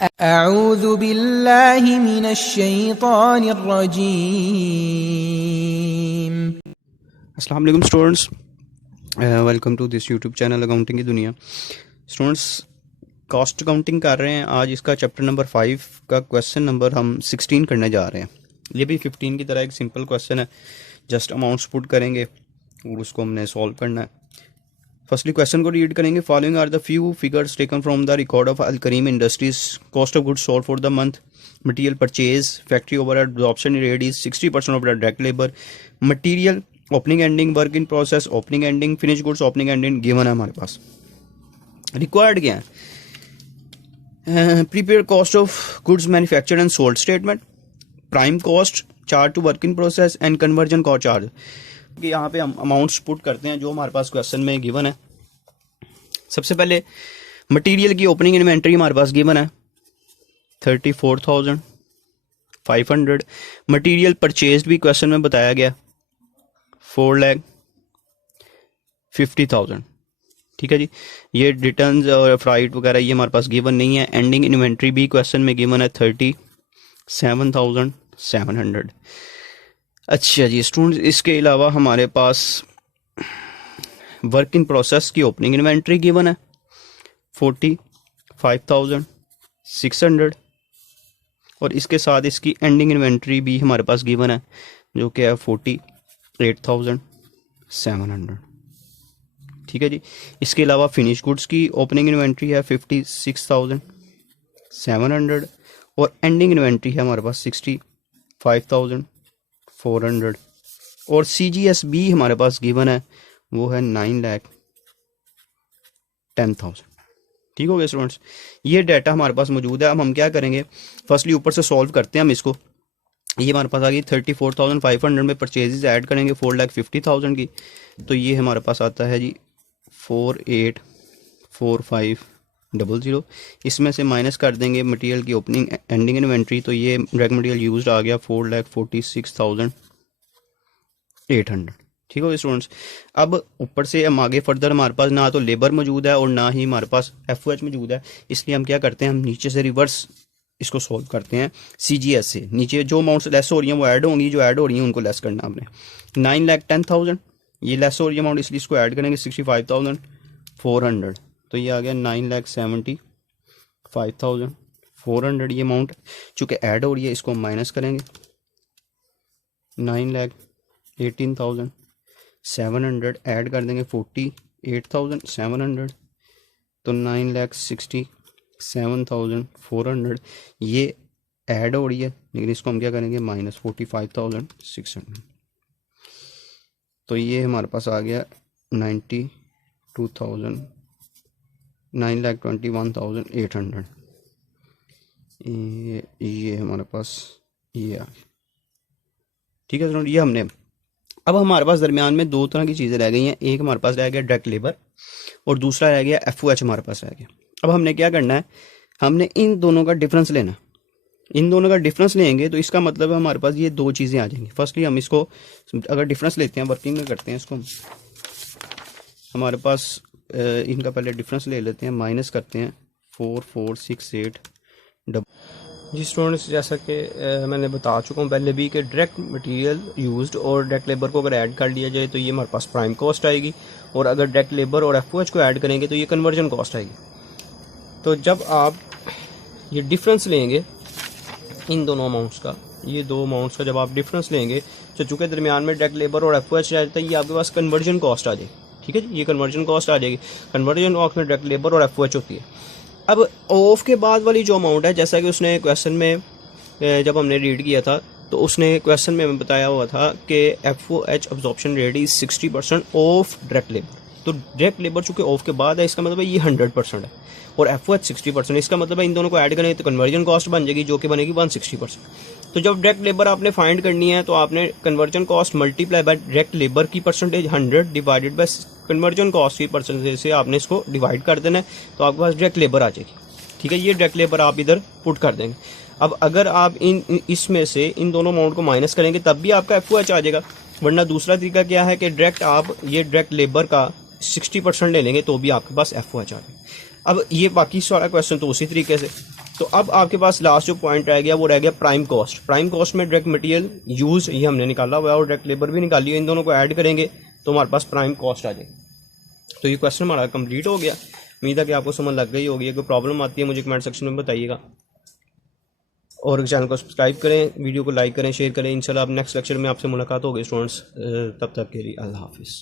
अऊज़ु बिल्लाहि मिनश्शैतानिर्रजीम। अस्सलाम वालेकुम students, welcome to this YouTube channel accounting की दुनिया। स्टूडेंट्स, कॉस्ट अकाउंटिंग कर रहे हैं। आज इसका चैप्टर नंबर 5 का क्वेश्चन नंबर हम 16 करने जा रहे हैं। ये भी 15 की तरह एक सिंपल क्वेश्चन है, जस्ट अमाउंट्स पुट करेंगे और उसको हमने सॉल्व करना है। फर्स्टली क्वेश्चन को रीड करेंगे। Following are the few figures taken from the record of Al Karim industries. Cost of goods sold for the month, material purchase, factory overhead absorption rate is 60% of the direct labour, material opening ending, work in process, opening ending, finish goods opening ending given है हमारे पास। Required क्या है? Prepaid cost of goods manufactured and sold statement, prime cost, charge to work in process and conversion cost charge. यहाँ पे हम amounts put करते हैं जो हमारे पास क्वेश्चन में गिवन है। सबसे पहले मटेरियल की ओपनिंग इन्वेंट्री हमारे पास गिवन है 34,500। मटेरियल परचेज्ड भी क्वेश्चन में बताया गया 4,50,000। ठीक है जी। ये रिटर्न्स और फ्राइट वगैरह ये हमारे पास गिवन नहीं है। एंडिंग इन्वेंट्री भी क्वेश्चन में गिवन है 37,700। अच्छा जी स्टूडेंट्स, इसके अलावा हमारे पास वर्क इन प्रोसेस की ओपनिंग इन्वेंट्री गिवन है 45,600 और इसके साथ इसकी एंडिंग इन्वेंट्री भी हमारे पास गिवन है जो कि है 48,700। ठीक है जी। इसके अलावा फिनिश गुड्स की ओपनिंग इन्वेंट्री है 56,700 और एंडिंग इन्वेंट्री है हमारे पास 65,400 और CGS भी हमारे पास गिवन है वो है 9,10,000। ठीक हो गया स्टूडेंट्स, ये डाटा हमारे पास मौजूद है। अब हम क्या करेंगे, फर्स्टली ऊपर से सॉल्व करते हैं हम इसको। ये हमारे पास आ गई 34,500 में परचेजेस ऐड करेंगे 4,50,000 की, तो ये हमारे पास आता है जी 484500। इसमें से माइनस कर देंगे मटेरियल की ओपनिंग एंडिंग इन्वेंट्री, तो ये डायरेक्ट मटेरियल यूज्ड आ गया 4,46,800। ठीक हो स्टूडेंट्स। अब ऊपर से हम आगे फर्दर हमारे पास ना तो लेबर मौजूद है और ना ही हमारे पास FOH मौजूद है, इसलिए हम क्या करते हैं, हम नीचे से रिवर्स इसको सॉल्व करते हैं CGS से। नीचे जो अमाउंट्स लेस हो रही हैं वो ऐड होंगी, जो ऐड हो रही हैं उनको लेस करना आपने। 9,10,000 ये लेस हो रही है अमाउंट, इसलिए इसको ऐड करेंगे 65,400, तो ये आ गया 9,75,400। ये अमाउंट चूँकि ऐड हो रही है इसको माइनस करेंगे 9,18,700 ऐड कर देंगे 48,700, तो 9,67,400 ये ऐड हो रही है, लेकिन इसको हम क्या करेंगे माइनस 45,600, तो ये हमारे पास आ गया 9,21,800। ये हमारे पास ये आ गया। ठीक है स्टूडेंट, ये हमने। अब हमारे पास दरमियान में दो तरह की चीज़ें रह गई हैं। एक हमारे पास रह गया डायरेक्ट लेबर और दूसरा रह गया FOH हमारे पास रह गया। अब हमने क्या करना है, हमने इन दोनों का डिफरेंस लेना। इन दोनों का डिफरेंस लेंगे तो इसका मतलब है हमारे पास ये दो चीज़ें आ जाएंगी। फर्स्टली हम इसको अगर डिफरेंस लेते हैं, वर्किंग में करते हैं इसको, हमारे पास इनका पहले डिफरेंस ले लेते हैं, माइनस करते हैं 4468 जी स्टूडेंट्स, जैसा कि मैंने बता चुका हूँ पहले भी कि डायरेक्ट मटेरियल यूज्ड और डायरेक्ट लेबर को अगर ऐड कर लिया जाए तो ये हमारे पास प्राइम कॉस्ट आएगी, और अगर डायरेक्ट लेबर और FOH को ऐड करेंगे तो ये कन्वर्जन कॉस्ट आएगी। तो जब आप ये डिफरेंस लेंगे इन दोनों अमाउंट्स का, ये दो अमाउंट्स का जब आप डिफरेंस लेंगे तो चूँकि दरमियान में डायरेक्ट लेबर और FOH रहता है, ये आपके पास कन्वर्जन कॉस्ट आ जाएगी। ठीक है जी, ये कन्वर्जन कॉस्ट आ जाएगी। कन्वर्जन कॉस्ट में डायरेक्ट लेबर और FOH होती है। अब ऑफ के बाद वाली जो अमाउंट है, जैसा कि उसने क्वेश्चन में जब हमने रीड किया था तो उसने क्वेश्चन में बताया हुआ था कि FOH absorption rate is 60% of direct labour. तो डायरेक्ट लेबर चूँकि ऑफ के बाद है, इसका मतलब है ये 100% है और FOH 60%। इसका मतलब है इन दोनों को ऐड करेंगे तो कन्वर्जन कॉस्ट बन जाएगी जो कि बनेगी 160%। तो जब डायरेक्ट लेबर आपने फाइंड करनी है तो आपने conversion cost multiply by direct labour की percentage 100 divided by conversion cost की परसेंटेज से आपने इसको डिवाइड कर देना है, तो आपके पास डायरेक्ट लेबर आ जाएगी। ठीक है, ये डायरेक्ट लेबर आप इधर पुट कर देंगे। अब अगर आप इसमें से इन दोनों अमाउंट को माइनस करेंगे तब भी आपका FOH आ जाएगा, वरना दूसरा तरीका क्या है कि डायरेक्ट आप ये डायरेक्ट लेबर का 60% ले लेंगे तो भी आपके पास FOH आ जाएगा। अब ये बाकी सारा क्वेश्चन तो उसी तरीके से तो अब आपके पास लास्ट जो पॉइंट रह गया वो रह गया प्राइम कॉस्ट। प्राइम कॉस्ट में डायरेक्ट मटेरियल यूज ये हमने निकाला हुआ है और डायरेक्ट लेबर भी निकाली है, इन दोनों को ऐड करेंगे तो हमारे पास प्राइम कॉस्ट आ जाएगी। तो ये क्वेश्चन हमारा कंप्लीट हो गया। उम्मीद है कि आपको समझ लग गई होगी। अगर प्रॉब्लम आती है मुझे कमेंट सेक्शन में बताइएगा और चैनल को सब्सक्राइब करें, वीडियो को लाइक करें, शेयर करें। इंशाल्लाह अब नेक्स्ट लेक्चर में आपसे मुलाकात होगी स्टूडेंट्स। तब तक के लिए अल्लाह हाफिज़।